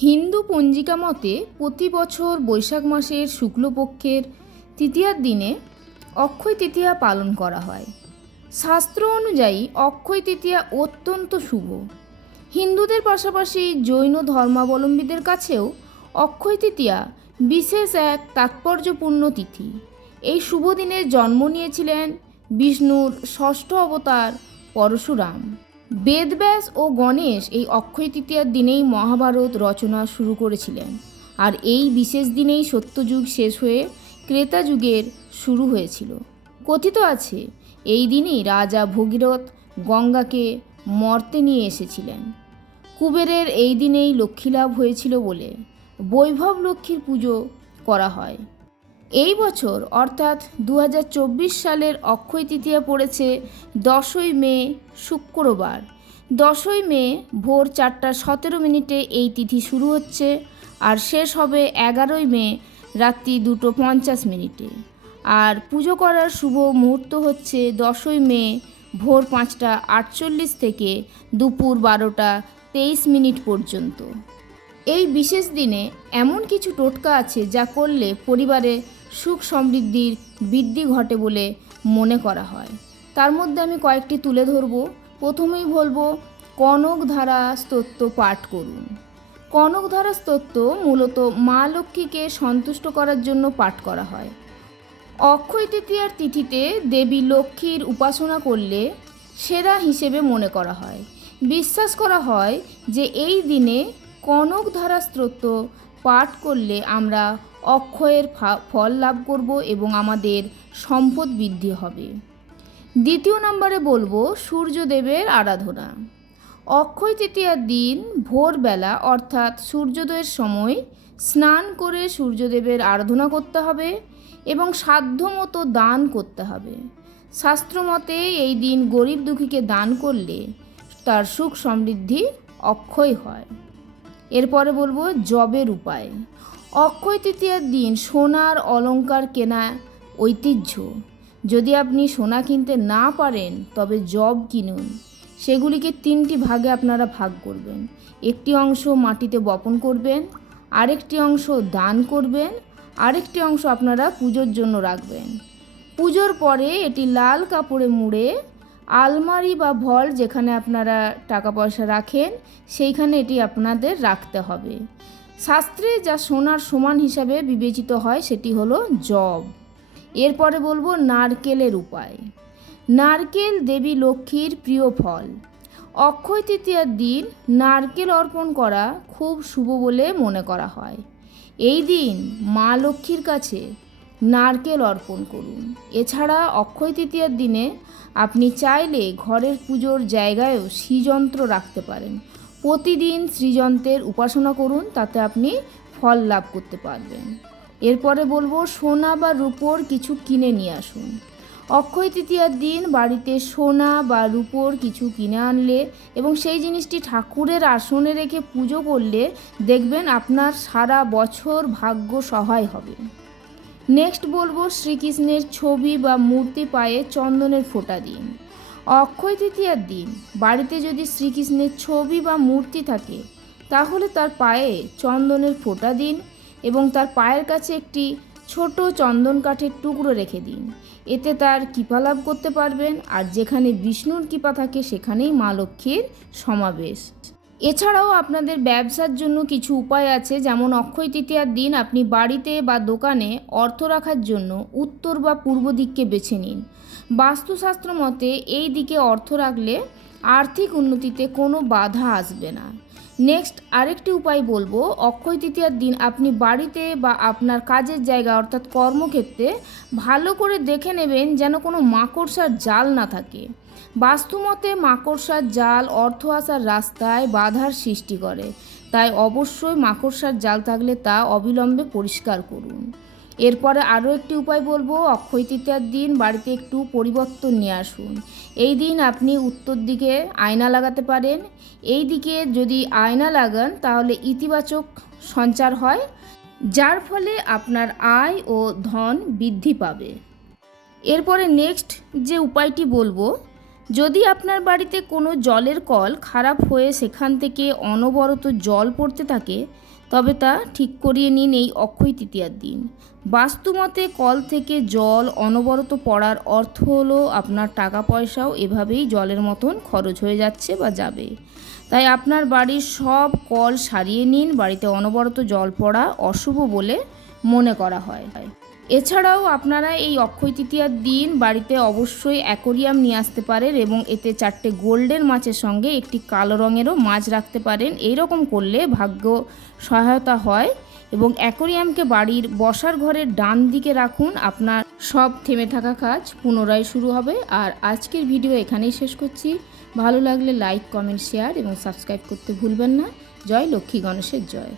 হিন্দু পঞ্জিকা মতে প্রতি বছর বৈশাখ মাসের শুক্লপক্ষের তৃতীয়ার দিনে অক্ষয় তৃতীয়া পালন করা হয়। শাস্ত্র অনুযায়ী অক্ষয় তৃতীয়া অত্যন্ত শুভ। হিন্দুদের পাশাপাশি জৈন ধর্মাবলম্বীদের কাছেও অক্ষয় তৃতীয়া বিশেষ এক তাৎপর্যপূর্ণ তিথি। এই শুভ দিনে জন্ম নিয়েছিলেন বিষ্ণুর ষষ্ঠ অবতার পরশুরাম। বেদব্যাস ও গণেশ এই অক্ষয় তৃতীয়ার দিনেই মহাভারত রচনা শুরু করেছিলেন। আর এই বিশেষ দিনেই সত্যযুগ শেষ হয়ে ক্রেতা যুগের শুরু হয়েছিল। কথিত আছে, এই দিনই রাজা ভগীরথ গঙ্গাকে মর্তে নিয়ে এসেছিলেন। কুবেরের এই দিনেই লক্ষ্মীলাভ হয়েছিল বলে বৈভব লক্ষ্মীর পুজো করা হয়। এই বছর, অর্থাৎ দু হাজার চব্বিশ সালের অক্ষয় তৃতীয়া পড়েছে দশই মে, শুক্রবার। দশই মে ভোর চারটা সতেরো মিনিটে এই তিথি শুরু হচ্ছে আর শেষ হবে এগারোই মে রাত্রি দুটো পঞ্চাশ মিনিটে। আর পুজো করার শুভ মুহূর্ত হচ্ছে দশই মে ভোর পাঁচটা আটচল্লিশ থেকে দুপুর বারোটা তেইশ মিনিট পর্যন্ত। এই বিশেষ দিনে এমন কিছু টোটকা আছে যা করলে পরিবারে সুখ সমৃদ্ধির বৃদ্ধি ঘটে বলে মনে করা হয়। তার মধ্যে আমি কয়েকটি তুলে ধরব। প্রথমেই বলব কনকধারা স্তোত্র পাঠ করুন। কনকধারা স্তোত্র মূলত মা লক্ষ্মীকে সন্তুষ্ট করার জন্য পাঠ করা হয়। অক্ষয় তৃতীয়ার তিথিতে দেবী লক্ষ্মীর উপাসনা করলে সেরা হিসেবে মনে করা হয়। বিশ্বাস করা হয় যে এই দিনে কনকধারা স্তোত্র পাঠ করলে আমরা অক্ষয়ের ফল লাভ করব এবং আমাদের সম্পদ বৃদ্ধি হবে। দ্বিতীয় নম্বরে বলব সূর্যদেবের আরাধনা। অক্ষয় তৃতীয়ার দিন ভোরবেলা, অর্থাৎ সূর্যোদয়ের সময়, স্নান করে সূর্যদেবের আরাধনা করতে হবে এবং সাধ্যমতো দান করতে হবে। শাস্ত্রমতে এই দিন গরিব দুঃখীকে দান করলে তার সুখ সমৃদ্ধি অক্ষয় হয়। এরপরে বলব জবের উপায়। অক্ষয় তৃতীয়ার দিন সোনার অলংকার কেনা ঐতিহ্য। যদি আপনি সোনা কিনতে না পারেন, তবে জব কিনুন। সেগুলিকে তিনটি ভাগে আপনারা ভাগ করবেন। একটি অংশ মাটিতে বপন করবেন, আরেকটি অংশ দান করবেন, আরেকটি অংশ আপনারা পুজোর জন্য রাখবেন। পুজোর পরে এটি লাল কাপড়ে মুড়ে আলমারি বা ভল যেখানে আপনারা টাকা পয়সা রাখেন, সেইখানে এটি আপনাদের রাখতে হবে। শাস্ত্রে যা সোনার সমান হিসাবে বিবেচিত হয় সেটি হলো জব। এরপরে বলব নারকেলের উপায়। নারকেল দেবী লক্ষ্মীর প্রিয় ফল। অক্ষয় তৃতীয়ার দিন নারকেল অর্পণ করা খুব শুভ বলে মনে করা হয়। এই দিন মা লক্ষ্মীর কাছে নারকেল অর্পণ করুন। এছাড়া অক্ষয় তৃতীয়ার দিনে আপনি চাইলে ঘরের পুজোর জায়গায়ও শ্রীযন্ত্র রাখতে পারেন। প্রতিদিন শ্রীযন্ত্রের উপাসনা করুন, তাতে আপনি ফল লাভ করতে পারবেন। এরপরে বলব, সোনা বা রূপোর কিছু কিনে নিয়ে আসুন। অক্ষয় তৃতীয়ার দিন বাড়িতে সোনা বা রূপোর কিছু কিনে আনলে এবং সেই জিনিসটি ঠাকুরের আসনে রেখে পুজো করলে দেখবেন আপনার সারা বছর ভাগ্য সহায় হবে। নেক্সট বলব, শ্রীকৃষ্ণের ছবি বা মূর্তি পায়ে চন্দনের ফোঁটা দিন। অক্ষয় তৃতীয়ার দিন। বাড়িতে যদি শ্রীকৃষ্ণের ছবি বা মূর্তি থাকে, তাহলে তার পায়ে চন্দনের ফোঁটা দিন এবং তার পায়ের কাছে একটি ছোট চন্দন কাঠের টুকরো রেখে দিন। এতে তার কৃপা লাভ করতে পারবেন আর যেখানে বিষ্ণুর কৃপা থাকে, সেখানেই মা লক্ষ্মীর সমাবেশ। এছাড়াও আপনাদের ব্যবসার জন্য কিছু উপায় আছে, যেমন অক্ষয় তৃতীয়ার দিন আপনি বাড়িতে বা দোকানে অর্থ রাখার জন্য উত্তর বা পূর্ব দিককে বেছে নিন। বাস্তুশাস্ত্র মতে, এই দিকে অর্থ রাখলে আর্থিক উন্নতিতে কোনো বাধা আসবে না। নেক্সট, আরেকটি উপায় বলব। অক্ষয় তৃতীয়ার দিন আপনি বাড়িতে বা আপনার কাজের জায়গা অর্থাৎ কর্মক্ষেত্রে ভালো করে দেখে নেবেন যেন কোনো মাকড়সার জাল না থাকে। বাস্তুমতে মাকড়সার জাল অর্থ আসার রাস্তায় বাধার সৃষ্টি করে। তাই অবশ্যই মাকড়সার জাল থাকলে তা অবিলম্বে পরিষ্কার করুন। এরপরে আরও একটি উপায় বলব, অক্ষয় তৃতীয়ার দিন বাড়িতে একটু পরিবর্তন নিয়ে আসুন। এই দিন আপনি উত্তর দিকে আয়না লাগাতে পারেন। এই দিকে যদি আয়না লাগান, তাহলে ইতিবাচক সঞ্চার হয়, যার ফলে আপনার আয় ও ধন বৃদ্ধি পাবে। এরপরে নেক্সট যে উপায়টি বলব, যদি আপনার বাড়িতে কোনো জলের কল খারাপ হয়ে সেখান থেকে অনবরত জল পড়তে থাকে তবে তা ঠিক করিয়ে নিন এই অক্ষয় তৃতীয়ার দিন। বাস্তুমতে কল থেকে জল অনবরত পড়ার অর্থ হলো আপনার টাকা পয়সাও এভাবেই জলের মতন খরচ হয়ে যাচ্ছে বা যাবে। তাই আপনার বাড়ির সব কল সারিয়ে নিন, বাড়িতে অনবরত জল পড়া অশুভ বলে মনে করা হয়। এছাড়াও আপনারা এই অক্ষয় তৃতীয়ার দিন বাড়িতে অবশ্যই অ্যাকোরিয়াম নিয়ে আসতে পারেন এবং এতে চারটে গোল্ডেন মাছের সঙ্গে একটি কালো রঙেরও মাছ রাখতে পারেন। এই রকম করলে ভাগ্য সহায়তা হয় এবং অ্যাকোরিয়ামকে বাড়ির বসার ঘরের ডান দিকে রাখুন। আপনার সব থেমে থাকা কাজ পুনরায় শুরু হবে। আর আজকের ভিডিও এখানেই শেষ করছি। ভালো লাগলে লাইক, কমেন্ট, শেয়ার এবং সাবস্ক্রাইব করতে ভুলবেন না। জয় লক্ষ্মী গণেশের জয়।